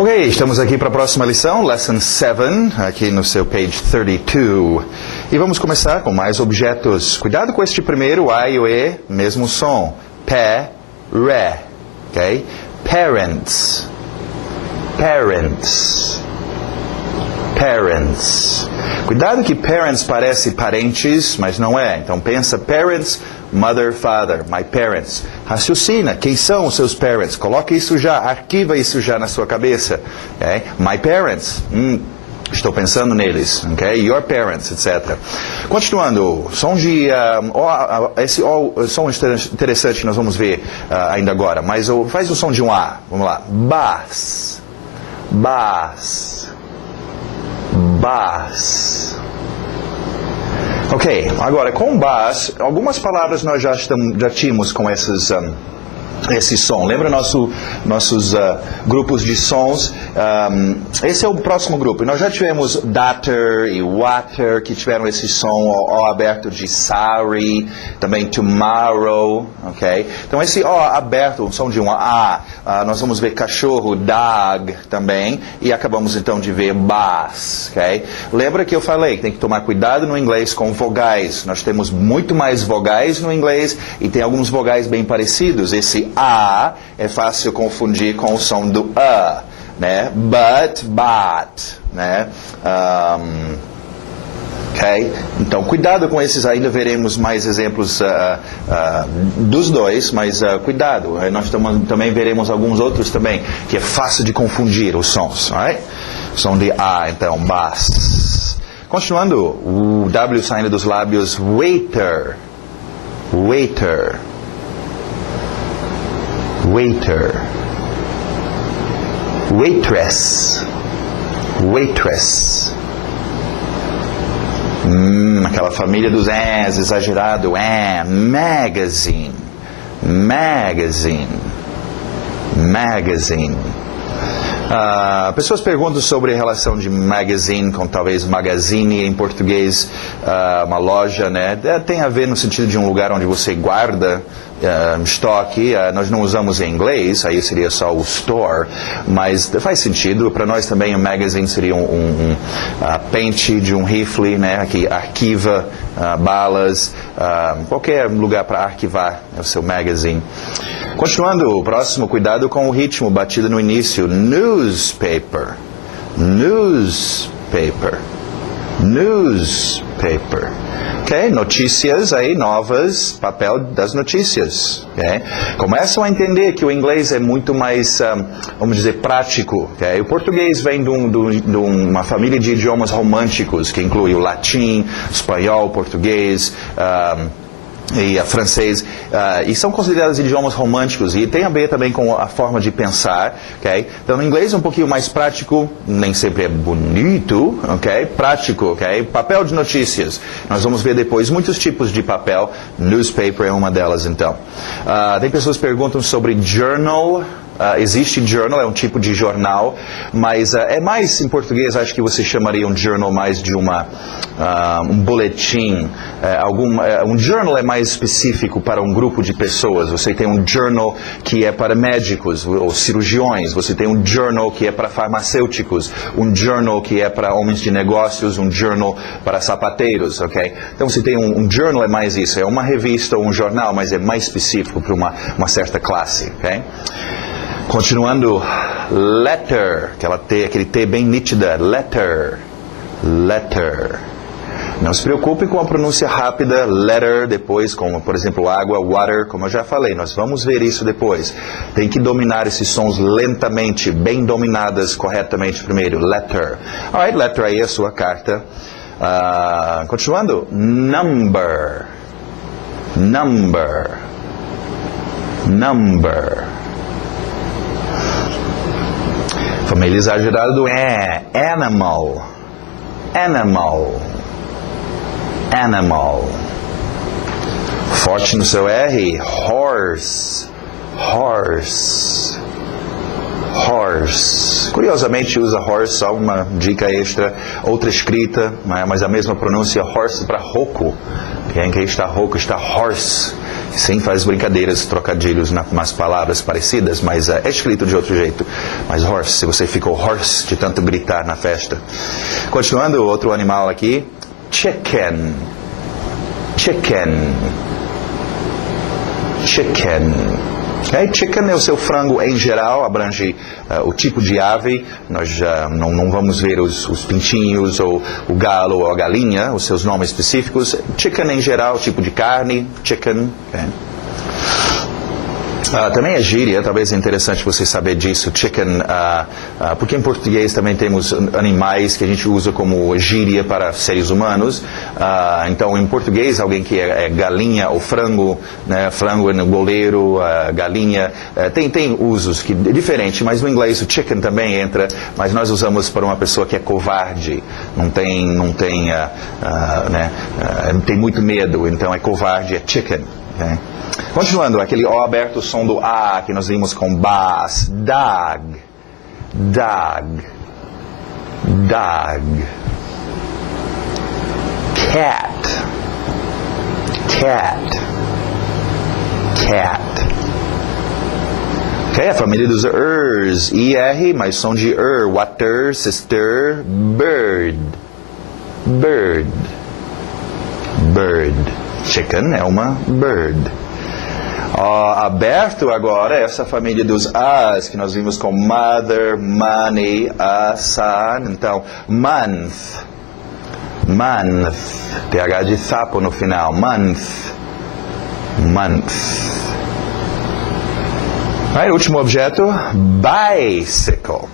Ok, estamos aqui para a próxima lição, Lesson 7, aqui no seu page 32. E vamos começar com mais objetos. Cuidado com este primeiro, A e o E, mesmo som. Pé, ré, ok? Parents, parents, parents. Cuidado que parents parece parentes, mas não é. Então pensa parents, mother, father, my parents. Raciocina, quem são os seus parents? Coloque isso já, arquiva isso já na sua cabeça. Okay? My parents, estou pensando neles. Okay? Your parents, etc. Continuando, som de... esse som interessante que nós vamos ver ainda agora, mas faz o som de um A. Vamos lá. Bass, bass, bass. Ok, agora com bass, algumas palavras nós já tínhamos com esse som. Lembra nossos grupos de sons? Esse é o próximo grupo. Nós já tivemos daughter e water, que tiveram esse som O aberto de sorry, também tomorrow, ok? Então esse O aberto, o som de um A, nós vamos ver cachorro, dog também, e acabamos então de ver bass, ok? Lembra que eu falei que tem que tomar cuidado no inglês com vogais. Nós temos muito mais vogais no inglês e tem alguns vogais bem parecidos. Esse A é fácil confundir com o som do A, né? But, né? Ok? Então, cuidado com esses, ainda veremos mais exemplos dos dois, mas cuidado. Nós também veremos alguns outros também, que é fácil de confundir os sons, right? Som de A, então, bass. Continuando, o W saindo dos lábios, waiter, waiter. Waiter, waitress, waitress. Aquela família dos S, exagerado, magazine, magazine, magazine. Pessoas perguntam sobre a relação de magazine com talvez magazine em português, uma loja, né? Tem a ver no sentido de um lugar onde você guarda estoque. Nós não usamos em inglês, aí seria só o store, mas faz sentido. Para nós também o magazine seria um pente de um rifle, né? Que arquiva balas, qualquer lugar para arquivar o seu magazine. Continuando, o próximo, cuidado com o ritmo, batida no início. Newspaper, newspaper, newspaper. Ok? Notícias aí novas, papel das notícias. Okay? Começam a entender que o inglês é muito mais, vamos dizer, prático. Okay? O português vem de uma família de idiomas românticos, que inclui o latim, espanhol, português, e francês, e são considerados idiomas românticos, e tem a ver também com a forma de pensar, ok? Então, no inglês é um pouquinho mais prático, nem sempre é bonito, ok? Prático, ok? Papel de notícias. Nós vamos ver depois muitos tipos de papel, newspaper é uma delas, então. Tem pessoas que perguntam sobre journal. Existe journal, é um tipo de jornal, mas é mais, em português, acho que você chamaria um journal mais de um boletim. Um journal é mais específico para um grupo de pessoas. Você tem um journal que é para médicos ou cirurgiões, você tem um journal que é para farmacêuticos, um journal que é para homens de negócios, um journal para sapateiros, ok? Então, você tem um journal, é mais isso, é uma revista ou um jornal, mas é mais específico para uma certa classe, ok? Continuando, letter, aquele T bem nítida, letter, letter. Não se preocupe com a pronúncia rápida, letter, depois, como por exemplo água, water, como eu já falei, nós vamos ver isso depois. Tem que dominar esses sons lentamente, bem dominadas corretamente primeiro, letter. Alright, letter aí é a sua carta. Continuando, number, number, number. Família exagerada do animal, animal, animal. Forte no seu R, horse, horse, horse. Curiosamente usa horse, só uma dica extra, outra escrita, mas a mesma pronúncia, horse para rouco, Quem está rouco está hoarse. Sim, faz brincadeiras, trocadilhos nas palavras parecidas, mas é escrito de outro jeito. Mas hoarse, se você ficou hoarse de tanto gritar na festa. Continuando, outro animal aqui. Chicken. Chicken. Chicken. Okay? Chicken é o seu frango em geral, abrange o tipo de ave. Nós não vamos ver os pintinhos, ou o galo, ou a galinha, os seus nomes específicos. Chicken em geral, tipo de carne, chicken. Okay? Também é gíria, talvez é interessante você saber disso, chicken, porque em português também temos animais que a gente usa como gíria para seres humanos. Então, em português, alguém que é galinha ou frango, né, frango no goleiro, galinha, tem usos que é diferente, mas no inglês o chicken também entra, mas nós usamos para uma pessoa que é covarde, tem muito medo, então é covarde, é chicken. Okay? Continuando, aquele O aberto, o som do A, que nós vimos com bass. Dog. Dog. Dog. Cat. Cat. Cat. Ok, a família dos ers. IR, mais som de water, sister, bird. Bird. Bird. Chicken é uma bird. Aberto agora, essa família dos As, que nós vimos com mother, money, son. Então, month. Month. TH de sapo no final. Month. Month. Aí, último objeto, bicycle.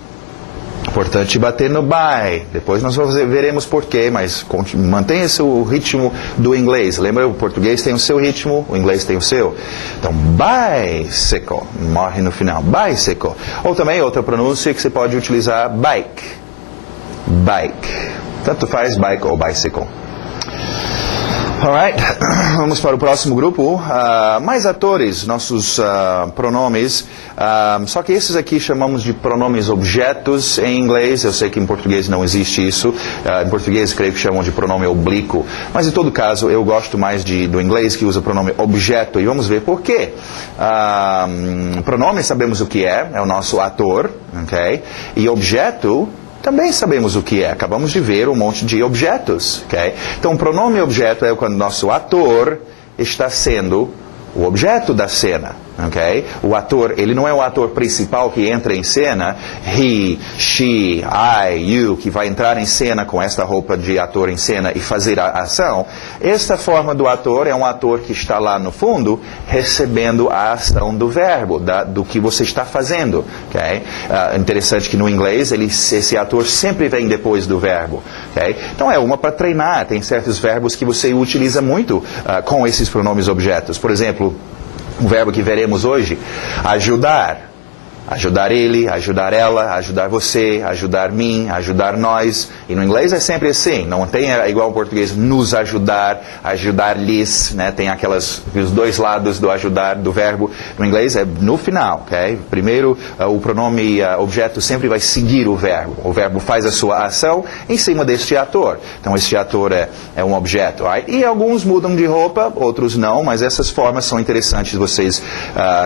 Importante bater no by. Depois nós veremos porquê, mas mantenha o ritmo do inglês. Lembra, o português tem o seu ritmo, o inglês tem o seu. Então, bicycle. Morre no final. Bicycle. Ou também outra pronúncia que você pode utilizar, bike. Bike. Tanto faz bike ou bicycle. Alright, vamos para o próximo grupo. Mais atores, nossos pronomes. Só que esses aqui chamamos de pronomes objetos em inglês. Eu sei que em português não existe isso. Em português creio que chamam de pronome oblíquo. Mas em todo caso, eu gosto mais do inglês que usa pronome objeto. E vamos ver por quê. Pronome sabemos o que é o nosso ator. Okay? E objeto também sabemos o que é. Acabamos de ver um monte de objetos. Okay? Então, o pronome objeto é quando nosso ator está sendo o objeto da cena. Okay? O ator, ele não é o ator principal que entra em cena, he, she, I, you, que vai entrar em cena com esta roupa de ator em cena e fazer a ação. Esta forma do ator é um ator que está lá no fundo recebendo a ação do verbo, do que você está fazendo. Okay? Interessante que no inglês esse ator sempre vem depois do verbo. Okay? Então é uma para treinar, tem certos verbos que você utiliza muito com esses pronomes objetos. Por exemplo, o verbo que veremos hoje, ajudar. Ajudar ele, ajudar ela, ajudar você, ajudar mim, ajudar nós. E no inglês é sempre assim. Não tem igual ao português, nos ajudar, ajudar-lhes. Né? Tem os dois lados do ajudar, do verbo. No inglês é no final. Okay? Primeiro, o pronome objeto sempre vai seguir o verbo. O verbo faz a sua ação em cima deste ator. Então, este ator é um objeto. Right? E alguns mudam de roupa, outros não. Mas essas formas são interessantes vocês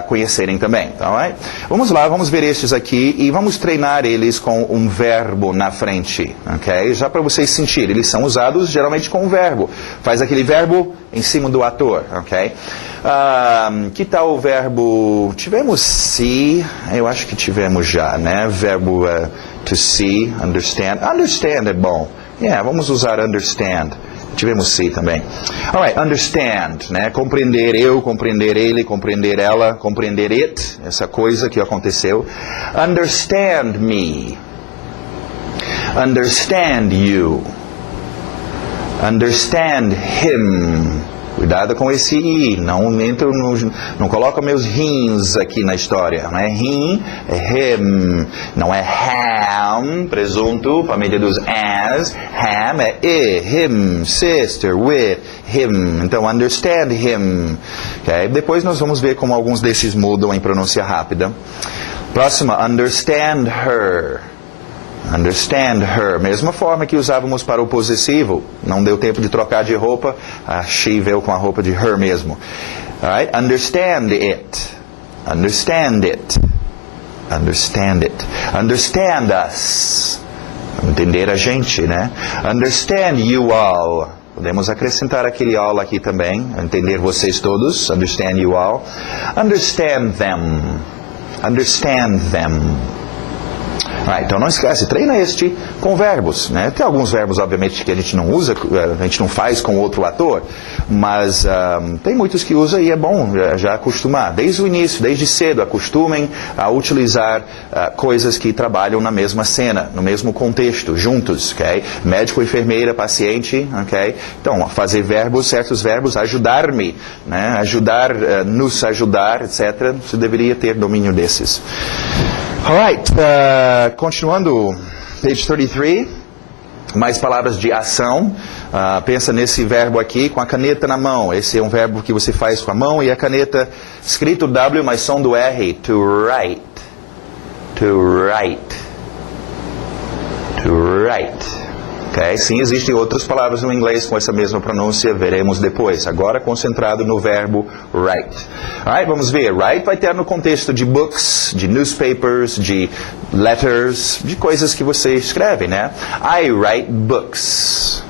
conhecerem também. Right? Vamos lá. Vamos ver estes aqui e vamos treinar eles com um verbo na frente, ok? Já para vocês sentirem, eles são usados geralmente com um verbo. Faz aquele verbo em cima do ator, ok? Que tal o verbo... Tivemos see, eu acho que tivemos já, né? Verbo to see, understand. Understand é bom. Vamos usar understand. Tivemos see também. Alright, understand, né? Compreender eu, compreender ele, compreender ela, compreender it, essa coisa que aconteceu. Understand me. Understand you. Understand him. Cuidado com esse I, não coloca meus rins aqui na história. Não é rim, é him. Não é ham, presunto, família dos as. Ham é him, sister, with, him. Então, understand him. Okay? Depois nós vamos ver como alguns desses mudam em pronúncia rápida. Próxima, understand her. Understand her. Mesma forma que usávamos para o possessivo. Não deu tempo de trocar de roupa. A she veio com a roupa de her mesmo. Alright? Understand it. Understand it. Understand it. Understand us. Entender a gente, né? Understand you all. Podemos acrescentar aquele all aqui também. Entender vocês todos. Understand you all. Understand them. Understand them. Então não esquece, treina este com verbos, né? Tem alguns verbos, obviamente, que a gente não usa, a gente não faz com outro ator, mas tem muitos que usa e é bom já acostumar. Desde o início, desde cedo, acostumem a utilizar coisas que trabalham na mesma cena, no mesmo contexto, juntos, ok? Médico, enfermeira, paciente, ok? Então, fazer verbos, certos verbos, ajudar-me, né? Ajudar, nos ajudar, etc. Você deveria ter domínio desses. Alright, continuando, page 33, mais palavras de ação. Pensa nesse verbo aqui, com a caneta na mão. Esse é um verbo que você faz com a mão e a caneta, escrito W, mas som do R. To write. To write. To write. Okay? Sim, existem outras palavras no inglês com essa mesma pronúncia, veremos depois. Agora concentrado no verbo write. Alright, vamos ver. Write vai ter no contexto de books, de newspapers, de letters, de coisas que você escreve, né? I write books.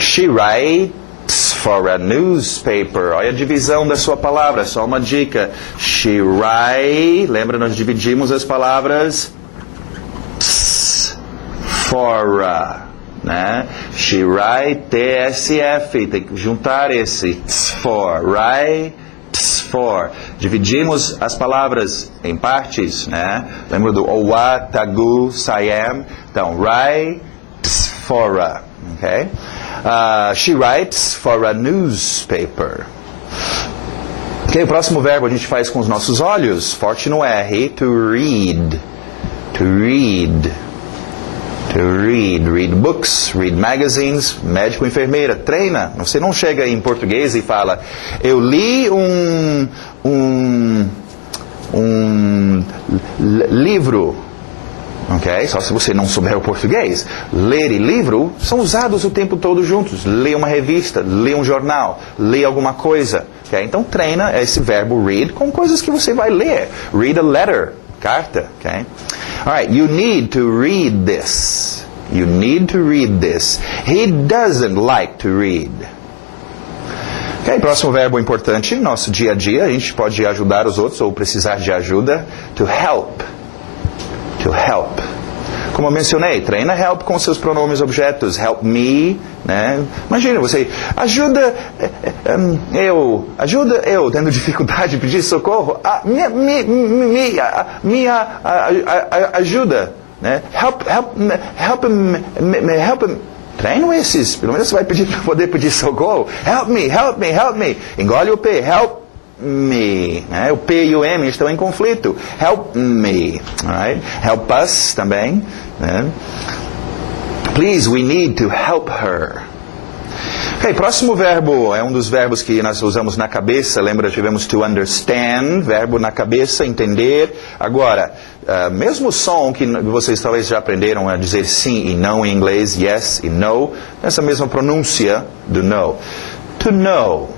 She writes for a newspaper. Olha a divisão da sua palavra, só uma dica. She write, lembra, nós dividimos as palavras for a. Né? She write TSF, tem que juntar esse for, writes for. Dividimos as palavras em partes, né? Lembra do owa, tagu, sayam? Então, writes for a, ok? She writes for a newspaper. Ok, o próximo verbo a gente faz com os nossos olhos, forte no R, to read. To read. To read. Read books, read magazines, médico, enfermeira. Treina. Você não chega em português e fala, eu li um livro. Ok? Só se você não souber o português. Ler e livro são usados o tempo todo juntos. Lê uma revista, lê um jornal, lê alguma coisa. Okay? Então treina esse verbo read com coisas que você vai ler. Read a letter. Carta, okay? Alright, you need to read this. You need to read this. He doesn't like to read. Ok, próximo verbo importante, nosso dia a dia, a gente pode ajudar os outros ou precisar de ajuda. To help. To help. Como eu mencionei, treina help com seus pronomes objetos. Help me, né? Imagina, você ajuda eu tendo dificuldade de pedir socorro. Me ajuda, né? Help him. Treino esses, pelo menos você vai pedir para poder pedir socorro. Help me. Engole o P, help me, né? O P e o M estão em conflito. Help me, right? Help us também, né? Please, we need to help her. Ok, próximo verbo é um dos verbos que nós usamos na cabeça. Lembra, tivemos to understand, verbo na cabeça, entender. Agora, mesmo som que vocês talvez já aprenderam a dizer sim e não em inglês, yes e no, essa mesma pronúncia do no. To know.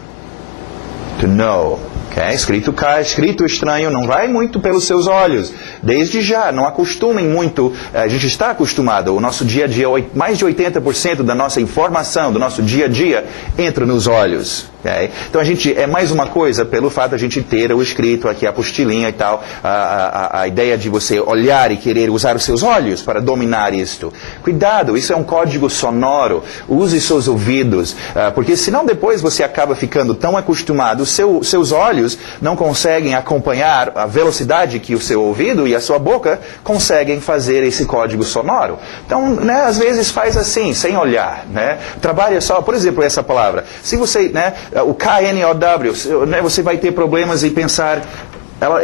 To know. Okay? Escrito estranho, não vai muito pelos seus olhos. Desde já, não acostumem muito. A gente está acostumado. O nosso dia a dia, mais de 80% da nossa informação, do nosso dia a dia, entra nos olhos. Okay? Então a gente, é mais uma coisa pelo fato de a gente ter o escrito aqui, a apostilinha e tal. A ideia de você olhar e querer usar os seus olhos para dominar isto. Cuidado, isso é um código sonoro. Use seus ouvidos. Porque senão depois você acaba ficando tão acostumado, seus olhos não conseguem acompanhar a velocidade que o seu ouvido e a sua boca conseguem fazer esse código sonoro. Então, né, às vezes faz assim, sem olhar, né? Trabalha só, por exemplo, essa palavra. Se você, né, o K-N-O-W, né, você vai ter problemas em pensar, ela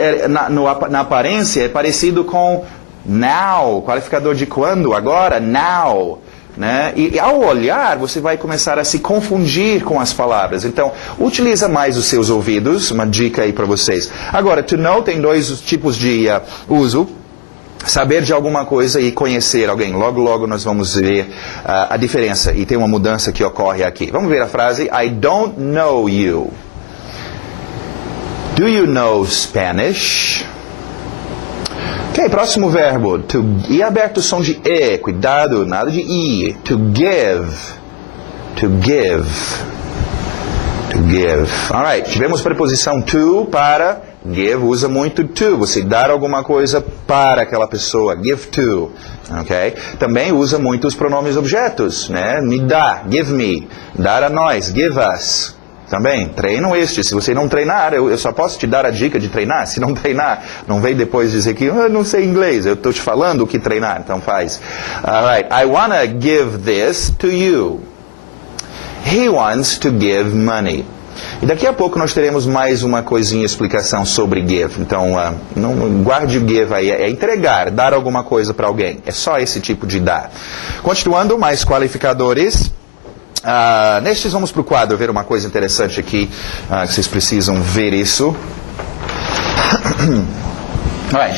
na aparência é parecido com now, qualificador de quando, agora, now. Né? E ao olhar, você vai começar a se confundir com as palavras. Então, utiliza mais os seus ouvidos. Uma dica aí para vocês. Agora, to know tem dois tipos de uso. saber de alguma coisa e conhecer alguém. Logo, logo nós vamos ver a diferença e tem uma mudança que ocorre aqui. Vamos ver a frase, I don't know you. Do you know Spanish? Ok, próximo verbo. E aberto o som de E. Cuidado, nada de I. To give. To give. To give. Alright, tivemos preposição to para give, usa muito to. Você dar alguma coisa para aquela pessoa. Give to. Ok? Também usa muito os pronomes objetos, né? Me dá, give me. Dar a nós, give us. Também, treinam este. Se você não treinar, eu só posso te dar a dica de treinar. Se não treinar, não vem depois dizer que eu não sei inglês. Eu estou te falando o que treinar, então faz. Alright, I wanna give this to you. He wants to give money. E daqui a pouco nós teremos mais uma coisinha, explicação sobre give. Então, não guarde o give aí. É entregar, dar alguma coisa para alguém. É só esse tipo de dar. Continuando, mais qualificadores. Nestes vamos para o quadro ver uma coisa interessante aqui, que vocês precisam ver isso.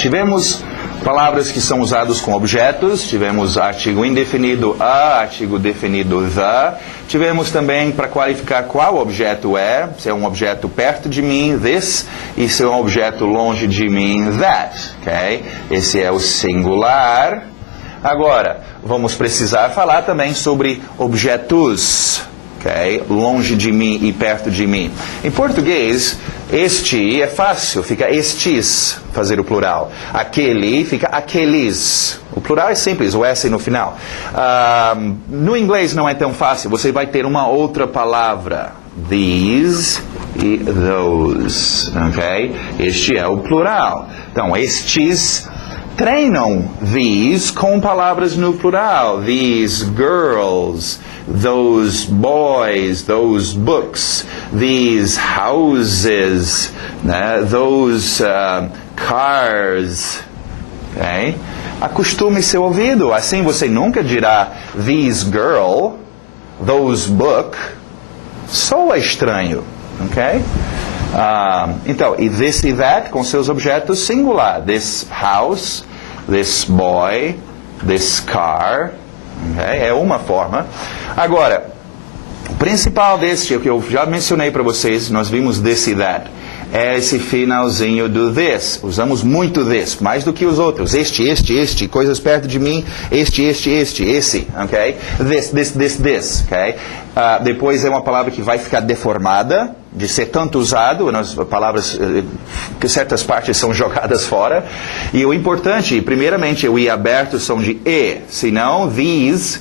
Tivemos palavras que são usadas com objetos, tivemos artigo indefinido a, artigo definido the, tivemos também para qualificar qual objeto é, se é um objeto perto de mim, this, e se é um objeto longe de mim, that, ok? Esse é o singular. Agora, vamos precisar falar também sobre objetos, ok? Longe de mim e perto de mim. Em português, este é fácil, fica estes, fazer o plural. Aquele fica aqueles. O plural é simples, o S no final. No inglês não é tão fácil, você vai ter uma outra palavra. These e those, ok? Este é o plural. Então, estes... Treinam these com palavras no plural. These girls, those boys, those books, these houses, né? Those cars. Okay? Acostume seu ouvido. Assim você nunca dirá this girl, those book. Soa estranho. Ok? Então, e this e that com seus objetos singular. This house, this boy, this car. Okay? É uma forma. Agora, o principal deste, que eu já mencionei para vocês, nós vimos this e that, é esse finalzinho do this. Usamos muito this, mais do que os outros. Este, coisas perto de mim, esse, ok? This, ok? Depois é uma palavra que vai ficar deformada, de ser tanto usado, nas palavras, que certas partes são jogadas fora. E o importante, primeiramente, o I aberto são de E, senão these,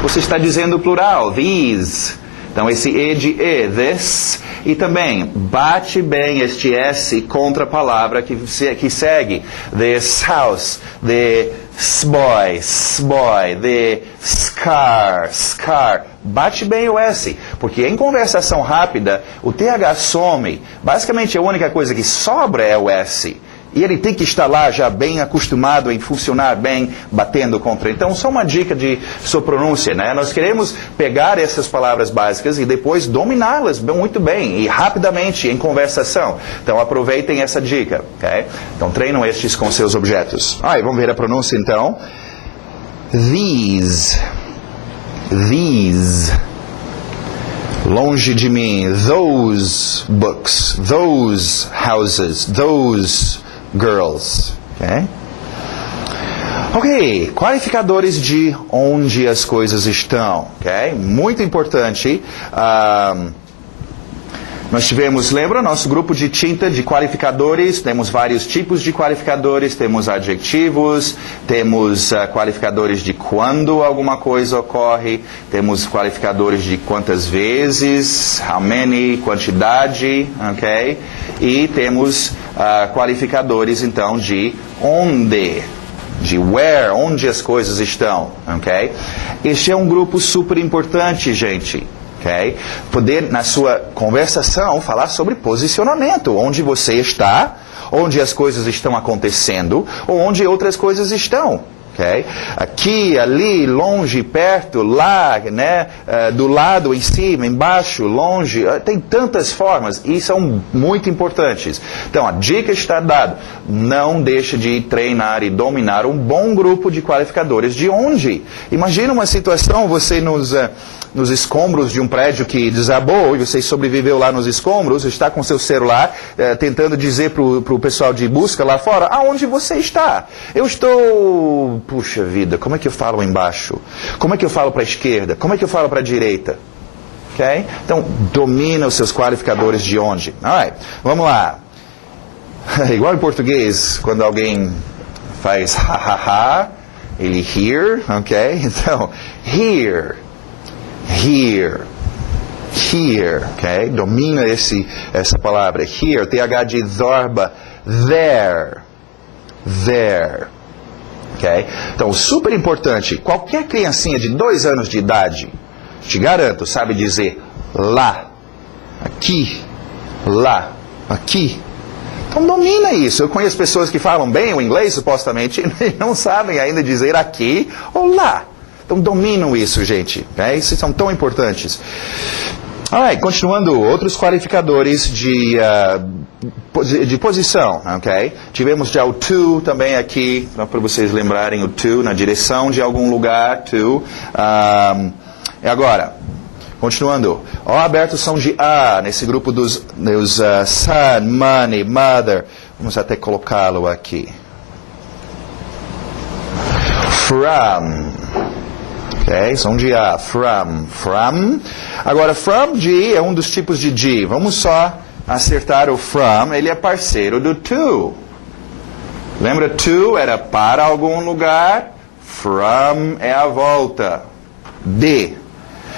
você está dizendo plural, these. Então esse E de E, this, e também bate bem este S contra a palavra que segue. This house, this boy, this car. Bate bem o S, porque em conversação rápida o TH some. Basicamente a única coisa que sobra é o S. E ele tem que estar lá já bem acostumado em funcionar bem, batendo contra. Então, só uma dica de sua pronúncia, né? Nós queremos pegar essas palavras básicas e depois dominá-las muito bem e rapidamente em conversação. Então, aproveitem essa dica, ok? Então, treinam estes com seus objetos. Vamos ver a pronúncia, então. These. Longe de mim. Those books. Those houses. Those girls, ok? Qualificadores de onde as coisas estão, ok? Muito importante. Nós tivemos, lembra, nosso grupo de tinta de qualificadores, temos vários tipos de qualificadores, temos adjetivos, temos qualificadores de quando alguma coisa ocorre, temos qualificadores de quantas vezes, how many, quantidade, ok? E temos qualificadores, então, de onde, de where, onde as coisas estão, ok? Este é um grupo super importante, gente. Okay? Poder, na sua conversação, falar sobre posicionamento, onde você está, onde as coisas estão acontecendo, ou onde outras coisas estão. Okay? Aqui, ali, longe, perto, lá, né? Do lado, em cima, embaixo, longe, tem tantas formas e são muito importantes. Então, a dica está dada, não deixe de treinar e dominar um bom grupo de qualificadores de onde. Imagina uma situação, você nos escombros de um prédio que desabou e você sobreviveu lá nos escombros, está com seu celular tentando dizer para o pessoal de busca lá fora, aonde você está? Eu estou, puxa vida, como é que eu falo embaixo? Como é que eu falo para a esquerda? Como é que eu falo para a direita? Okay? Então, domina os seus qualificadores de onde. Alright, vamos lá. Igual em português, quando alguém faz ha, ele here, ok? Então, here. Here, ok? Domina essa palavra. Here, TH de Zorba. There, ok? Então, super importante. Qualquer criancinha de 2 anos de idade, te garanto, sabe dizer lá, aqui, lá, aqui. Então, domina isso. Eu conheço pessoas que falam bem o inglês, supostamente, e não sabem ainda dizer aqui ou lá. Então, dominam isso, gente. Okay? Esses são tão importantes. Alright, continuando, outros qualificadores de posição. Okay? Tivemos já o to também aqui, para vocês lembrarem o to, na direção de algum lugar, to. E agora, continuando. O abertos são de a, nesse grupo dos son, money, mother. Vamos até colocá-lo aqui. From. Ok, são de A, from. Agora, from de é um dos tipos de de. Vamos só acertar o from, ele é parceiro do to. Lembra, to era para algum lugar, from é a volta. De.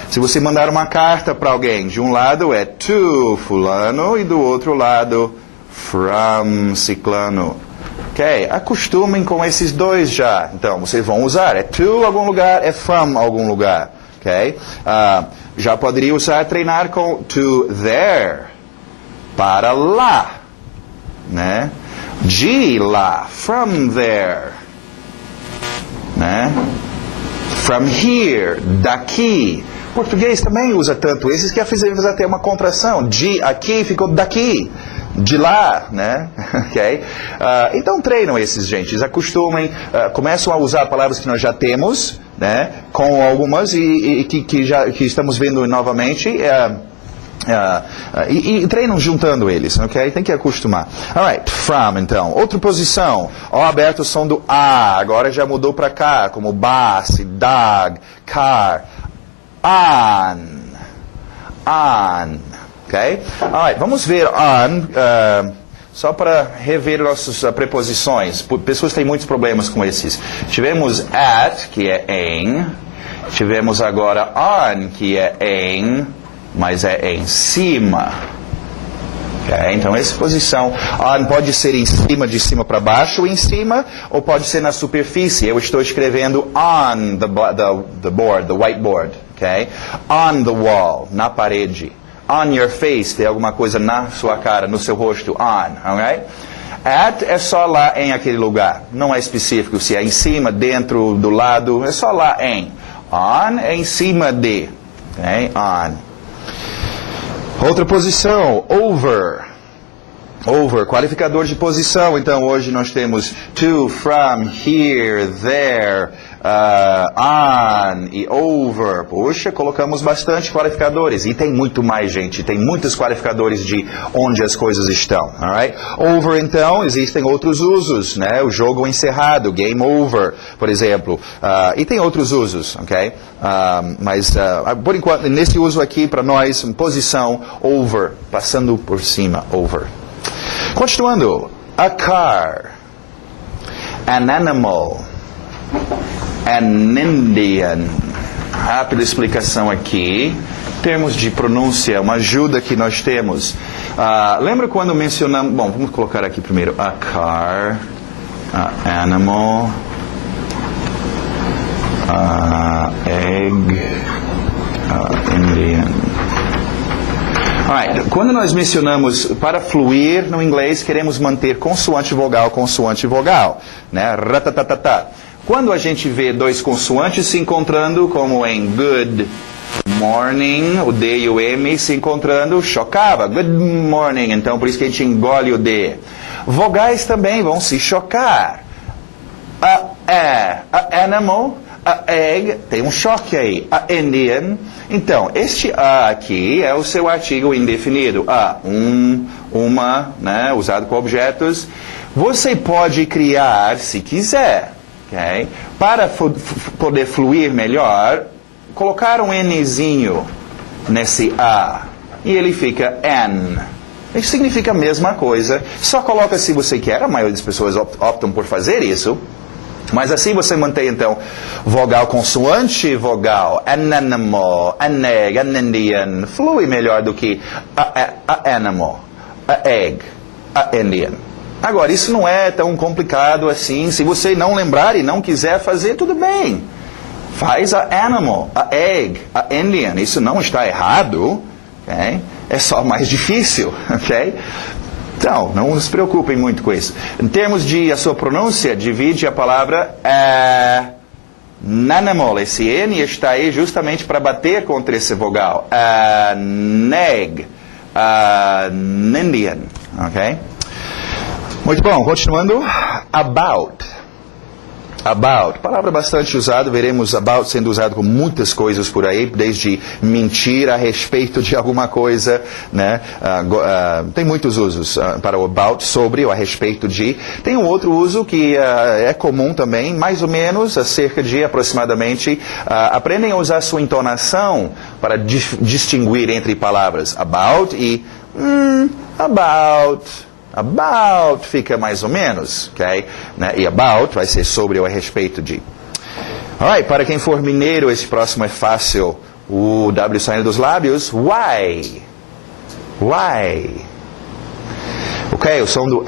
Se você mandar uma carta para alguém, de um lado é to fulano e do outro lado, from ciclano. Ok, acostumem com esses dois já. Então, vocês vão usar. É to algum lugar, é from algum lugar. Ok? Já poderia usar, treinar com to there. Para lá. Né? De lá. From there. Né? From here. Daqui. Português também usa tanto esses que fizemos até uma contração. De aqui ficou daqui. De lá, né? Okay? Então treinam esses, gente. Eles acostumem, começam a usar palavras que nós já temos, né? Com algumas e que estamos vendo novamente. E treinam juntando eles, ok? Tem que acostumar. Alright, from, então. Outra posição. O aberto som do A. Agora já mudou para cá, como bus, dog, car. On. Ok? Alright, vamos ver on, só para rever nossas preposições. Pessoas têm muitos problemas com esses. Tivemos at, que é em. Tivemos agora on, que é em, mas é em cima. Okay? Então, essa posição. On pode ser em cima, de cima para baixo, em cima, ou pode ser na superfície. Eu estou escrevendo on the board, the whiteboard. Okay? On the wall, na parede. On your face, tem alguma coisa na sua cara, no seu rosto. On, ok? At é só lá em aquele lugar. Não é específico se é em cima, dentro, do lado. É só lá em. On é em cima de. Ok? On. Outra posição. Over. Over, qualificador de posição. Então, hoje nós temos to, from, here, there, on e over. Puxa, colocamos bastante qualificadores. E tem muito mais, gente. Tem muitos qualificadores de onde as coisas estão. Alright? Over, então, existem outros usos, né? O jogo encerrado, game over, por exemplo. E tem outros usos, ok? Mas, por enquanto, nesse uso aqui, para nós, posição, over, passando por cima, over. Continuando, a car, an animal, an Indian. Rápida explicação aqui. Termos de pronúncia, uma ajuda que nós temos. Lembra quando mencionamos... Bom, vamos colocar aqui primeiro. A car, a animal, a egg, a Indian. Alright, quando nós mencionamos para fluir no inglês, queremos manter consoante vogal, né? Ratatatata. Quando a gente vê dois consoantes se encontrando, como em good morning, o D e o M se encontrando, chocava. Good morning, então por isso que a gente engole o D. Vogais também vão se chocar. A animal, a egg, tem um choque aí. A Indian. Então, este a aqui é o seu artigo indefinido. Uma, né, usado com objetos. Você pode criar, se quiser, okay? Para poder fluir melhor, colocar um Nzinho nesse A. E ele fica N. Isso significa a mesma coisa. Só coloca se você quer. A maioria das pessoas optam por fazer isso. Mas assim você mantém, então, vogal consoante, vogal, an animal, an egg, an Indian. Flui melhor do que a animal, a egg, a Indian. Agora, isso não é tão complicado assim. Se você não lembrar e não quiser fazer, tudo bem. Faz a animal, a egg, a Indian. Isso não está errado. Okay? É só mais difícil. Okay? Então, não se preocupem muito com isso. Em termos de a sua pronúncia, divide a palavra animal. Esse N está aí justamente para bater contra esse vogal. Neg, Indian. Ok? Muito bom, continuando. About. About, palavra bastante usada, veremos about sendo usado com muitas coisas por aí, desde mentir a respeito de alguma coisa, né? Tem muitos usos para o about, sobre ou a respeito de. Tem um outro uso que é comum também, mais ou menos, cerca de aproximadamente, aprendem a usar sua entonação para distinguir entre palavras about e about. About fica mais ou menos, ok? Né? E about vai ser sobre ou a respeito de. Alright, para quem for mineiro, esse próximo é fácil. O W saindo dos lábios. Why? Why? Ok, o som do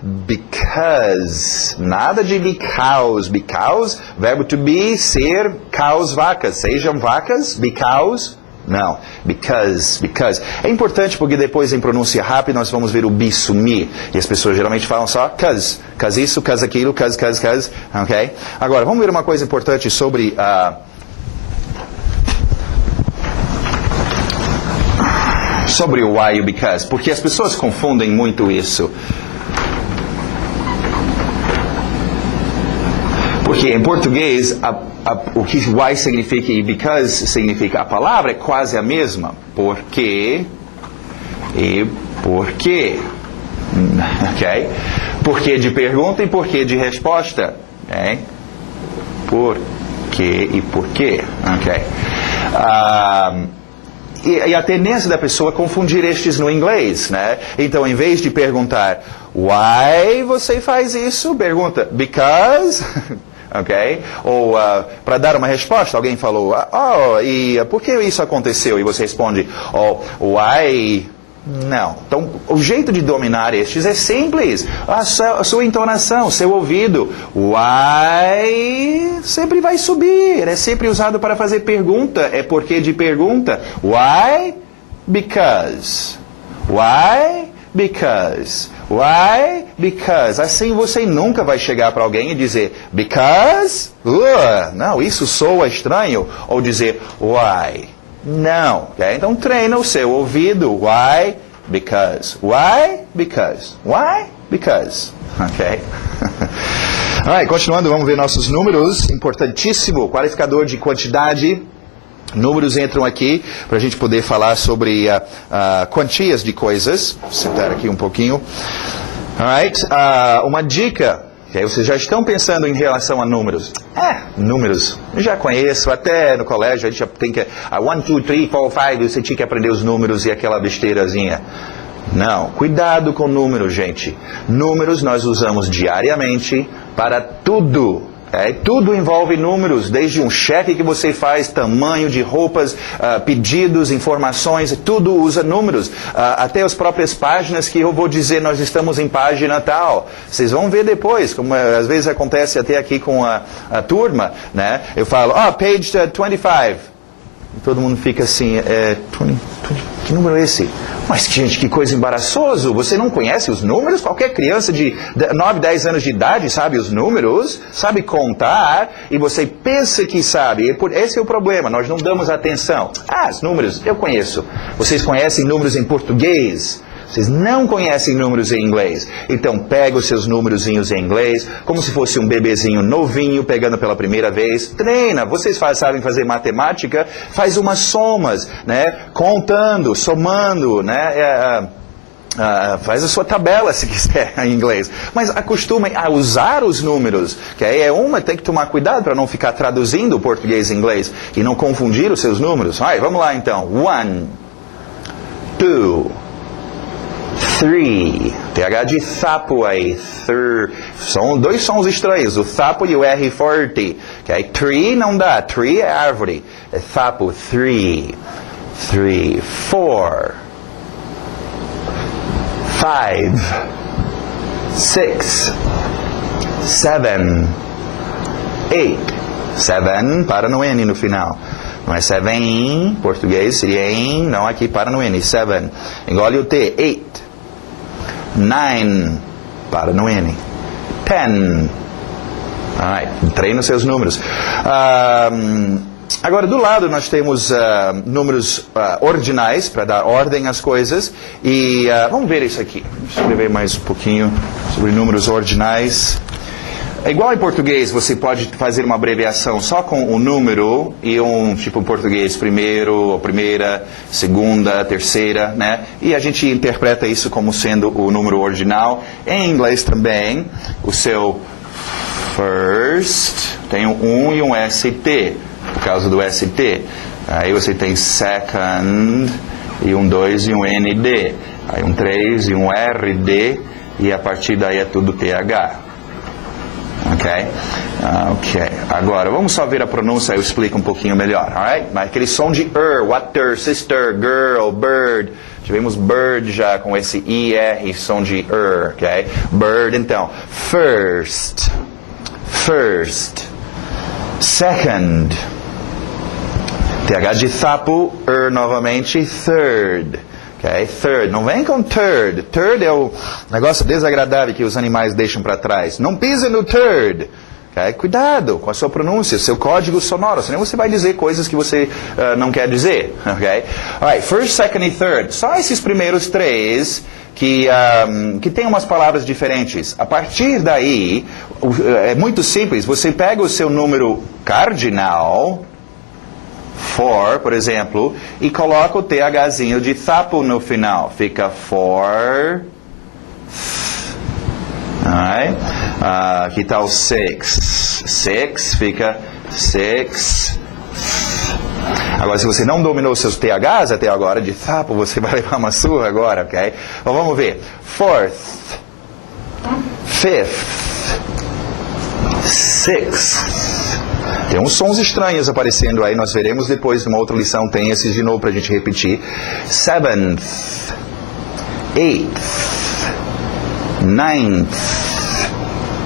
because. Nada de because. Because, verbo to be, ser, cows, vacas. Sejam vacas, because. Não, because. É importante porque depois em pronúncia rápida nós vamos ver o be sumir. E as pessoas geralmente falam só cause isso, cause aquilo, cause. Ok? Agora, vamos ver uma coisa importante sobre sobre o why e o because. Porque as pessoas confundem muito isso. Porque em português, o que why significa e because significa, a palavra é quase a mesma. Porque e porquê. Ok? Porquê de pergunta e porquê de resposta. Ok? Porquê e porquê. Ok? E a tendência da pessoa é confundir estes no inglês, né? Então, em vez de perguntar why você faz isso, pergunta because... Ok? Ou para dar uma resposta, alguém falou, e por que isso aconteceu? E você responde, why? Não. Então, o jeito de dominar estes é simples. A sua entonação, seu ouvido. Why sempre vai subir. É sempre usado para fazer pergunta. É porque de pergunta. Why? Because. Why? Because. Why? Because. Assim você nunca vai chegar para alguém e dizer because? Não, isso soa estranho. Ou dizer why? Não. Okay? Então treina o seu ouvido. Why? Because. Why? Because. Why? Because. Ok? Alright, continuando, vamos ver nossos números. Importantíssimo. Qualificador de quantidade. Números entram aqui para a gente poder falar sobre quantias de coisas. Vou sentar aqui um pouquinho. Alright, uma dica. Okay, vocês já estão pensando em relação a números. Números. Eu já conheço, até no colégio a gente já tem que... 1, 2, 3, 4, 5, você tinha que aprender os números e aquela besteirazinha. Não, cuidado com números, gente. Números nós usamos diariamente para tudo. Tudo envolve números, desde um cheque que você faz, tamanho de roupas, pedidos, informações, tudo usa números. Até as próprias páginas que eu vou dizer, nós estamos em página tal. Vocês vão ver depois, como às vezes acontece até aqui com a turma, né? Eu falo, page 25. todo mundo fica assim, que número é esse? Mas, gente, que coisa embaraçoso, você não conhece os números? Qualquer criança de 9, 10 anos de idade sabe os números, sabe contar, e você pensa que sabe. Esse é o problema, nós não damos atenção. Os números, eu conheço. Vocês conhecem números em português? Vocês não conhecem números em inglês. Então, pega os seus númerozinhos em inglês, como se fosse um bebezinho novinho, pegando pela primeira vez. Treina. Vocês sabem fazer matemática? Faz umas somas, né? Contando, somando, né? Faz a sua tabela, se quiser, em inglês. Mas acostumem a usar os números. Que aí tem que tomar cuidado para não ficar traduzindo o português em inglês e não confundir os seus números. Vamos lá, então. 1, 2... 3, TH de sapo aí, são dois sons estranhos, o sapo e o R forte, okay? Tree não dá, tree é árvore, é sapo, 3, 4, 5, 6, 7, 8, 7, para no N no final. Não é 7 em português, seria em, não aqui para no N, 7, engole o T, 8. 9, para no N. 10. Treina os seus números. Agora, do lado, nós temos números ordinais, para dar ordem às coisas. E vamos ver isso aqui. Vou escrever mais um pouquinho sobre números ordinais. É igual em português, você pode fazer uma abreviação só com o número e tipo em português, primeiro, primeira, segunda, terceira, né? E a gente interpreta isso como sendo o número ordinal. Em inglês também, o seu first tem um e um ST, por causa do ST. Aí você tem second, e um 2 e um ND. Aí um 3 e um RD, e a partir daí é tudo TH. Ok. Agora, vamos só ver a pronúncia, eu explico um pouquinho melhor, alright? Mas aquele som de water, sister, girl, bird. Tivemos bird já com esse IR, som de ok? Bird, então. First. Second. TH de sapo, novamente, third. Third, não vem com third. Third é o negócio desagradável que os animais deixam para trás. Não pise no third. Cuidado com a sua pronúncia, seu código sonoro, senão você vai dizer coisas que você não quer dizer. Alright, first, second e third. Só esses primeiros três que tem umas palavras diferentes. A partir daí, é muito simples. Você pega o seu número cardinal, for, por exemplo, e coloca o THzinho de sapo no final. Fica for. Aqui está o 6. 6 fica 6. Agora, se você não dominou os seus THs até agora, de sapo, você vai levar uma surra agora, ok? Então, vamos ver. Fourth. Fifth. Sixth. Tem uns sons estranhos aparecendo aí, nós veremos depois numa outra lição, tem esses de novo para a gente repetir. 7th, 8th, 9th.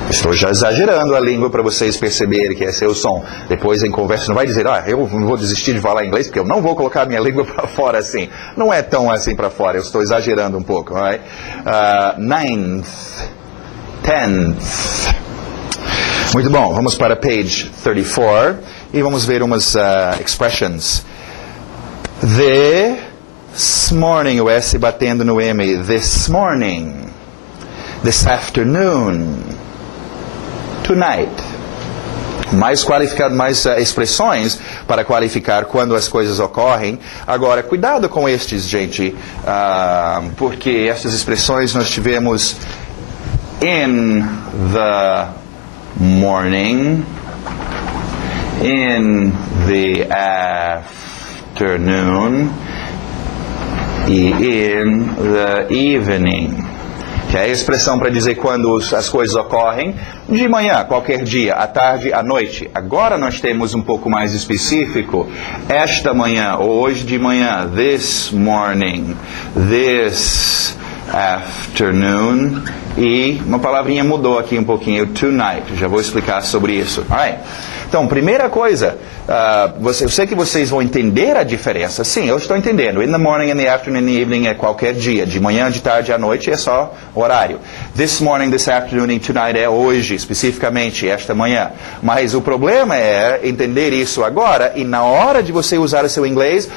Estou já exagerando a língua para vocês perceberem que esse é o som. Depois em conversa não vai dizer, eu não vou desistir de falar inglês porque eu não vou colocar a minha língua para fora assim. Não é tão assim para fora, eu estou exagerando um pouco. 9th, 10th. Muito bom, vamos para page 34 e vamos ver umas expressions. This morning, o S batendo no M. This morning. This afternoon. Tonight. Mais qualificado, mais expressões para qualificar quando as coisas ocorrem. Agora, cuidado com estes, gente, porque estas expressões nós tivemos in the morning, in the afternoon, e in the evening. Que é a expressão para dizer quando as coisas ocorrem, de manhã, qualquer dia, à tarde, à noite. Agora nós temos um pouco mais específico, esta manhã, ou hoje de manhã, this morning, this afternoon, e uma palavrinha mudou aqui um pouquinho, tonight. Já vou explicar sobre isso. Alright. Então, primeira coisa, eu sei que vocês vão entender a diferença. Sim, eu estou entendendo. In the morning, in the afternoon, in the evening é qualquer dia. De manhã, de tarde, à noite é só horário. This morning, this afternoon and tonight é hoje, especificamente, esta manhã. Mas o problema é entender isso agora e na hora de você usar o seu inglês...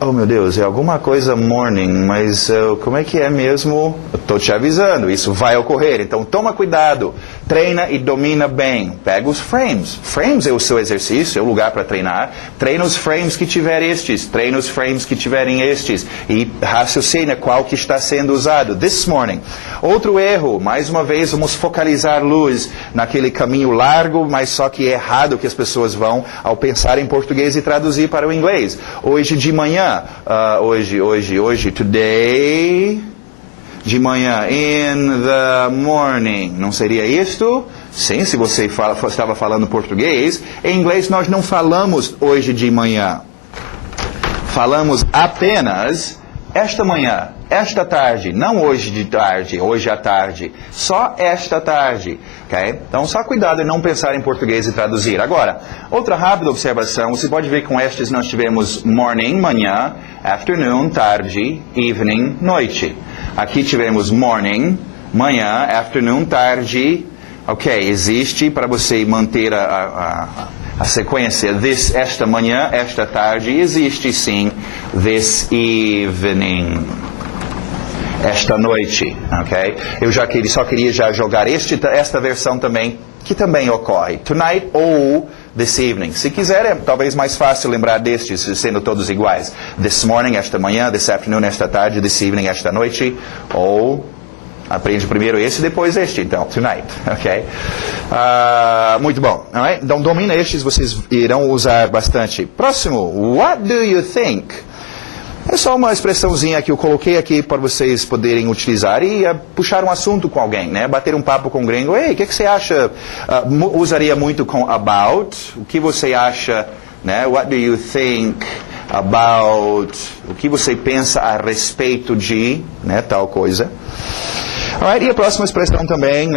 Oh, meu Deus, é alguma coisa morning, mas como é que é mesmo? Eu estou te avisando, isso vai ocorrer. Então, toma cuidado, treina e domina bem. Pega os frames. Frames é o seu exercício, é o lugar para treinar. Treina os frames que tiverem estes, treina os frames que tiverem estes. E raciocina qual que está sendo usado. This morning. Outro erro, mais uma vez, vamos focalizar luz naquele caminho largo, mas só que é errado que as pessoas vão ao pensar em português e traduzir para o inglês. Hoje de manhã. Hoje, today, de manhã, in the morning, não seria isto? Sim, se você estava falando português, em inglês nós não falamos hoje de manhã, falamos apenas esta manhã, esta tarde, não hoje de tarde, hoje à tarde, só esta tarde, ok? Então, só cuidado em não pensar em português e traduzir. Agora, outra rápida observação, você pode ver que com estes nós tivemos morning, manhã, afternoon, tarde, evening, noite. Aqui tivemos morning, manhã, afternoon, tarde, ok? Existe para você manter a sequência this, esta manhã, esta tarde, existe sim this evening, esta noite, ok? Eu só queria já jogar esta versão também, que também ocorre, tonight ou this evening. Se quiser, é talvez mais fácil lembrar destes, sendo todos iguais. This morning, esta manhã, this afternoon, esta tarde, this evening, esta noite, ou... Aprende primeiro esse, depois este, então, tonight, ok? Muito bom, alright? Então, domina estes, vocês irão usar bastante. Próximo, what do you think? É só uma expressãozinha que eu coloquei aqui para vocês poderem utilizar e puxar um assunto com alguém, né? Bater um papo com um gringo. Ei, o que você acha? Usaria muito com about. O que você acha, né? What do you think about? O que você pensa a respeito de, né? Tal coisa. Alright, e a próxima expressão também,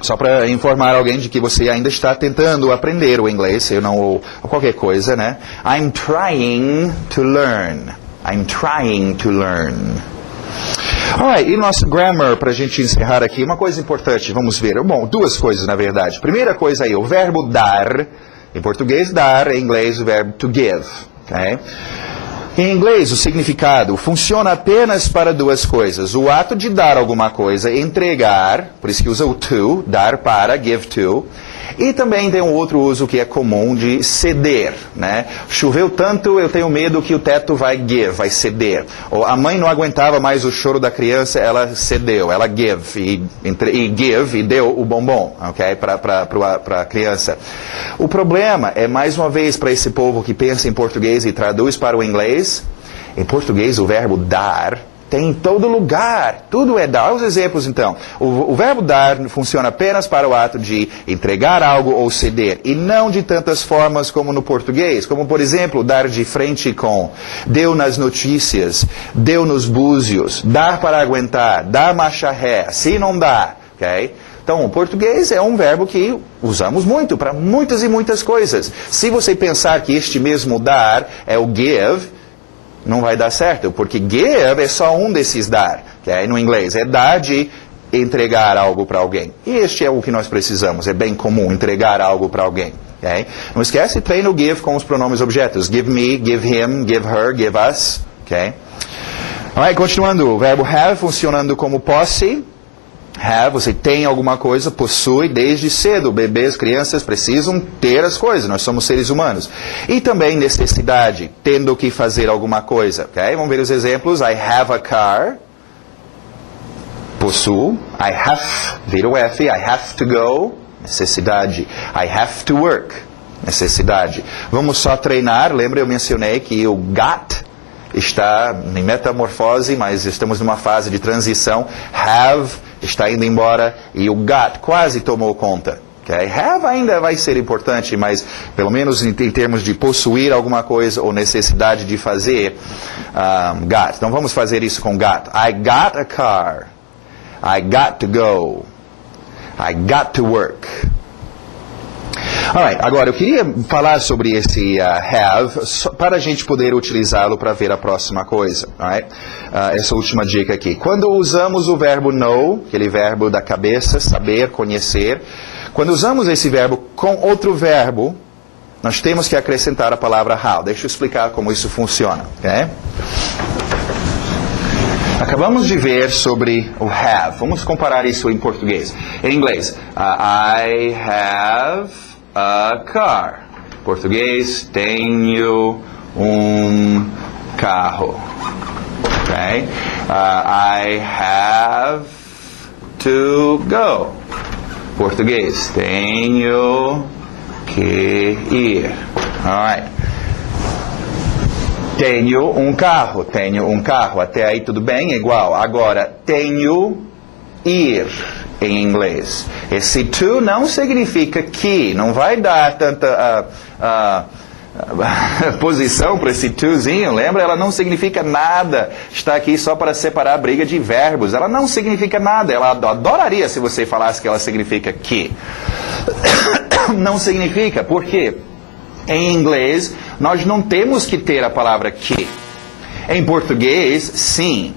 só para informar alguém de que você ainda está tentando aprender o inglês, ou qualquer coisa, né? I'm trying to learn. I'm trying to learn. Alright, e nosso grammar, para a gente encerrar aqui, uma coisa importante, vamos ver. Bom, duas coisas, na verdade. Primeira coisa aí, o verbo dar, em português dar, em inglês o verbo to give, ok? Em inglês, o significado funciona apenas para duas coisas. O ato de dar alguma coisa, entregar, por isso que usa o to, dar para, give to. E também tem um outro uso que é comum de ceder, né? Choveu tanto, eu tenho medo que o teto vai ceder. Ou a mãe não aguentava mais o choro da criança, ela cedeu, ela give e deu o bombom, ok? Para a criança. O problema é, mais uma vez, para esse povo que pensa em português e traduz para o inglês, em português o verbo dar tem em todo lugar, tudo é dar. Os exemplos então, o verbo dar funciona apenas para o ato de entregar algo ou ceder, e não de tantas formas como no português, como por exemplo, dar de frente com, deu nas notícias, deu nos búzios, dar para aguentar, dar marcha ré, se não dá, ok? Então, o português é um verbo que usamos muito para muitas e muitas coisas. Se você pensar que este mesmo dar é o give, não vai dar certo, porque give é só um desses dar, okay? No inglês, é dar de entregar algo para alguém. E este é o que nós precisamos, é bem comum, entregar algo para alguém. Okay? Não esquece, treina o give com os pronomes objetos. Give me, give him, give her, give us. Okay? Alright, continuando, o verbo have funcionando como posse. Have, você tem alguma coisa, possui desde cedo. Bebês, crianças precisam ter as coisas, nós somos seres humanos. E também necessidade, tendo que fazer alguma coisa. Okay? Vamos ver os exemplos. I have a car. Possuo. I have, vira o F. I have to go. Necessidade. I have to work. Necessidade. Vamos só treinar. Lembra, eu mencionei que o got está em metamorfose, mas estamos numa fase de transição. Have está indo embora e o got quase tomou conta. Okay? Have ainda vai ser importante, mas pelo menos em termos de possuir alguma coisa ou necessidade de fazer, got. Então vamos fazer isso com got. I got a car. I got to go. I got to work. Alright, agora eu queria falar sobre esse have para a gente poder utilizá-lo para ver a próxima coisa. Alright? Essa última dica aqui. Quando usamos o verbo know, aquele verbo da cabeça, saber, conhecer, quando usamos esse verbo com outro verbo, nós temos que acrescentar a palavra how. Deixa eu explicar como isso funciona. Okay? Acabamos de ver sobre o have. Vamos comparar isso em português. Em inglês, I have a car. Português, tenho carro. Okay? I have to go. Português, tenho que ir. Alright. Tenho carro. Até aí tudo bem? Igual. Agora, tenho ir em inglês. Esse to não significa que. Não vai dar tanta posição para esse tozinho. Lembra? Ela não significa nada. Está aqui só para separar a briga de verbos. Ela não significa nada. Ela adoraria se você falasse que ela significa que. Não significa. Por quê? Em inglês, nós não temos que ter a palavra que. Em português, sim.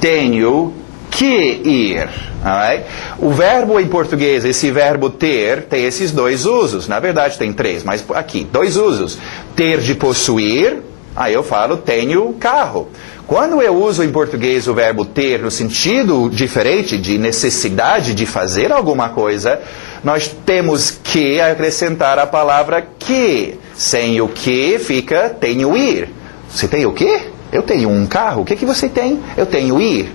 Tenho que ir. Alright? O verbo em português, esse verbo ter, tem esses dois usos. Na verdade, tem três, mas aqui, dois usos. Ter de possuir, aí eu falo tenho carro. Quando eu uso em português o verbo ter no sentido diferente de necessidade de fazer alguma coisa, nós temos que acrescentar a palavra que. Sem o que fica tenho ir. Você tem o quê? Eu tenho carro. O que você tem? Eu tenho ir.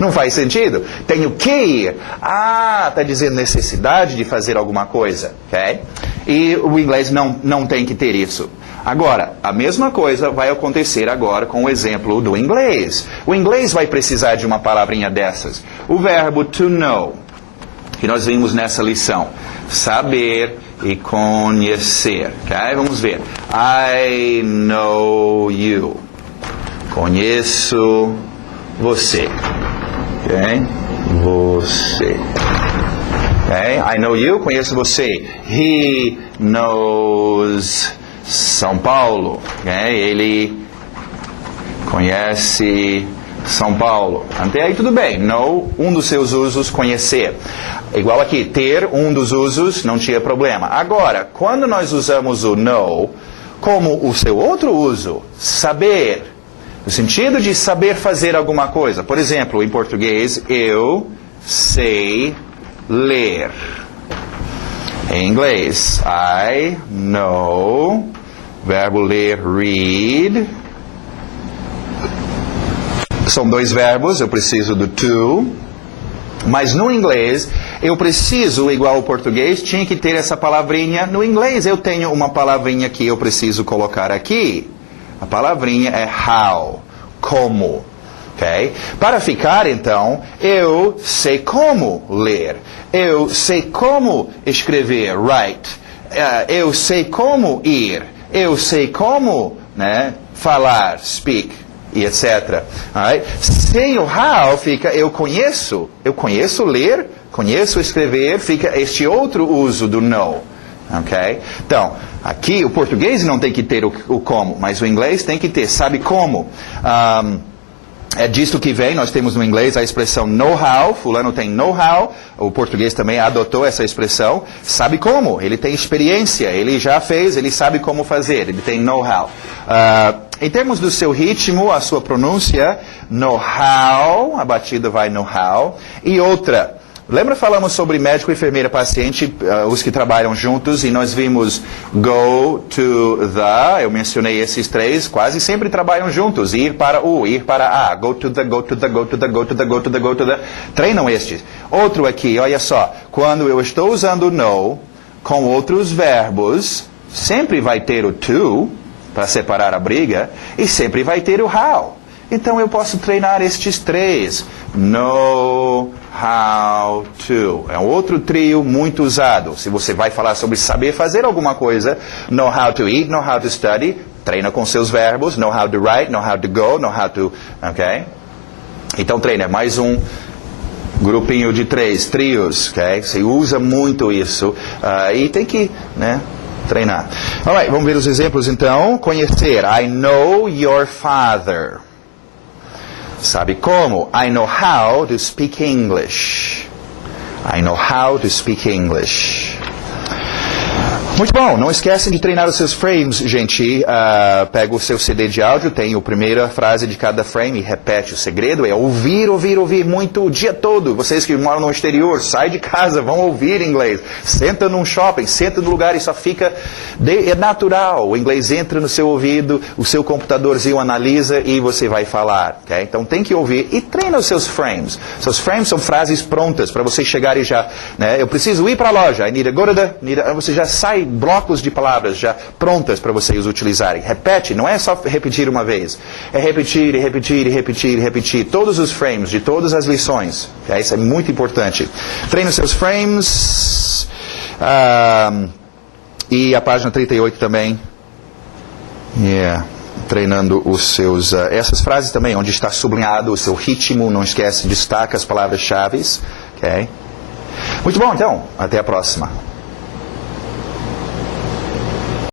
Não faz sentido? Tenho que ir. Está dizendo necessidade de fazer alguma coisa. Okay? E o inglês não tem que ter isso. Agora, a mesma coisa vai acontecer agora com o exemplo do inglês. O inglês vai precisar de uma palavrinha dessas. O verbo to know, que nós vimos nessa lição. Saber e conhecer. Okay? Vamos ver. I know you. Conheço você. Okay? Você. Okay? I know you. Conheço você. He knows São Paulo. Okay? Ele conhece São Paulo. Até aí tudo bem. Know, um dos seus usos, conhecer. Igual aqui, ter, um dos usos, não tinha problema. Agora, quando nós usamos o know como o seu outro uso, saber, no sentido de saber fazer alguma coisa. Por exemplo, em português, eu sei ler. Em inglês, I know, verbo ler, read. São dois verbos, eu preciso do to. Mas no inglês, eu preciso, igual ao português, tinha que ter essa palavrinha. No inglês, eu tenho uma palavrinha que eu preciso colocar aqui. A palavrinha é how, como. Okay? Para ficar, então, eu sei como ler. Eu sei como escrever, write. Eu sei como ir. Eu sei como, falar, speak. E etc. Right? Sem o how fica eu conheço ler, conheço escrever, fica este outro uso do know. Okay? Então, aqui o português não tem que ter o como, mas o inglês tem que ter, sabe como. É disto que vem, nós temos no inglês a expressão know-how, fulano tem know-how, o português também adotou essa expressão, sabe como, ele tem experiência, ele já fez, ele sabe como fazer, ele tem know-how. Em termos do seu ritmo, a sua pronúncia, know-how, a batida vai know-how, e outra. Lembra falamos sobre médico, enfermeira, paciente, os que trabalham juntos, e nós vimos go to the, eu mencionei esses três, quase sempre trabalham juntos, ir para o, ir para a, go to the, go to the, go to the, go to the, go to the, go to the, treinam estes. Outro aqui, olha só, quando eu estou usando no com outros verbos, sempre vai ter o to, para separar a briga, e sempre vai ter o how. Então eu posso treinar estes três. Know how to. É um outro trio muito usado. Se você vai falar sobre saber fazer alguma coisa, know how to eat, know how to study, treina com seus verbos, know how to write, know how to go, know how to... Ok? Então treina. Mais um Grupinho de 3, trios, ok? Você usa muito isso e tem que, né, treinar. Alright, vamos ver os exemplos então. Conhecer. I know your father. Sabe como? I know how to speak English. I know how to speak English. Muito bom, não esquecem de treinar os seus frames, gente. Pega o seu CD de áudio, tem a primeira frase de cada frame e repete. O segredo é ouvir, ouvir, ouvir muito o dia todo. Vocês que moram no exterior, sai de casa, vão ouvir inglês. Senta num shopping, senta no lugar e só fica... É natural, o inglês entra no seu ouvido, o seu computadorzinho analisa e você vai falar. Okay? Então tem que ouvir e treina os seus frames. Seus frames são frases prontas para você chegar e já... Né, eu preciso ir para a loja, I need to go to the... Você já sai blocos de palavras já prontas para vocês utilizarem. Repete, não é só repetir uma vez. É repetir, e repetir, e repetir, e repetir. Todos os frames de todas as lições. Okay? Isso é muito importante. Treine os seus frames. E a página 38 também. Treinando os seus... essas frases também, onde está sublinhado o seu ritmo. Não esquece, destaca as palavras-chave. Okay? Muito bom, então. Até a próxima.